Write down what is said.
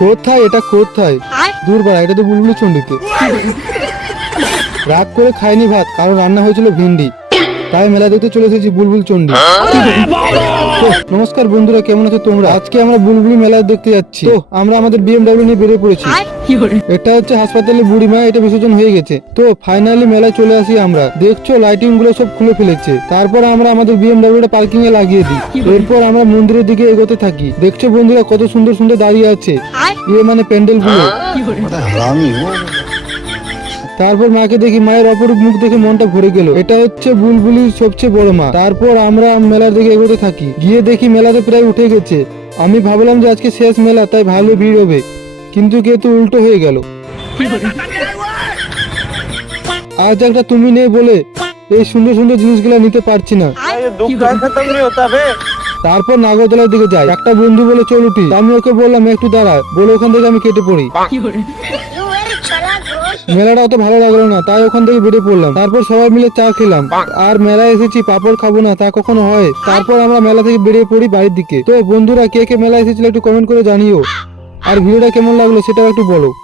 কোথায় এটা কোথায়? দূর বাড়া, এটা তো বুলবুলি চন্ডিতে। রাগ করে খাইনি ভাত, কারণ রান্না হয়েছিল ভিন্ডি, তাই মেলা দেখতে চলে এসেছি বুলবুল চন্ডী। তো নমস্কার বন্ধুরা, কেমন আছো তোমরা? আজকে আমরা বুলবুলি মেলা দেখতে যাচ্ছি। তো আমরা আমাদের BMW নিয়ে বেরিয়ে পড়েছি। এটা হচ্ছে হাসপাতালে বুড়ি মা, এটা বিসর্জন হয়ে গেছে। তো ফাইনালি মেলায় চলে আসি আমরা। দেখছো লাইটিং গুলো সব খুলে ফেলেছে। তারপর আমরা আমাদের BMW পার্কিং এ লাগিয়ে দিই। এরপর আমরা মন্দিরের দিকে এগোতে থাকি। দেখছো বন্ধুরা কত সুন্দর সুন্দর দাঁড়িয়ে আছে, মানে প্যান্ডেল গুলো। তারপর মাকে দেখি, মায়ের অপরূপ মুখ দেখে মনটা ভরে গেল। এটা হচ্ছে বুলবুলির সবচেয়ে বড় মা। তারপর আমরা মেলার দিকে এগোতে থাকি। গিয়ে দেখি মেলাতে প্রায় উঠে গেছে। আমি ভাবলাম যে আজকে শেষ মেলা, তাই ভালো ভিড় হবে, কিন্তু কিন্তু উল্টো হয়ে গেল। আজ একটা তুমি নেই বলে এই সুন্দর সুন্দর জিনিসগুলো নিতে পারছি না। তারপর নাগরদোলার দিকে যাই। একটা বন্ধু বলে চল উঠি, আমি ওকে বললাম একটু দাঁড়া, বলে ওখান থেকে আমি কেটে পড়ি। মেলাটা অত ভালো লাগলো না, তাই ওখান থেকে বেরিয়ে পড়লাম। তারপর সবাই মিলে চা খেলাম। আর মেলায় এসেছি, পাপড় খাবো না তা কখনো হয়? তারপর আমরা মেলা থেকে বেরিয়ে পড়ি বাড়ির দিকে। তো বন্ধুরা কে কে মেলা এসেছিল একটু কমেন্ট করে জানিও, আর ভিডিওটা কেমন লাগলো সেটাও একটু বলো।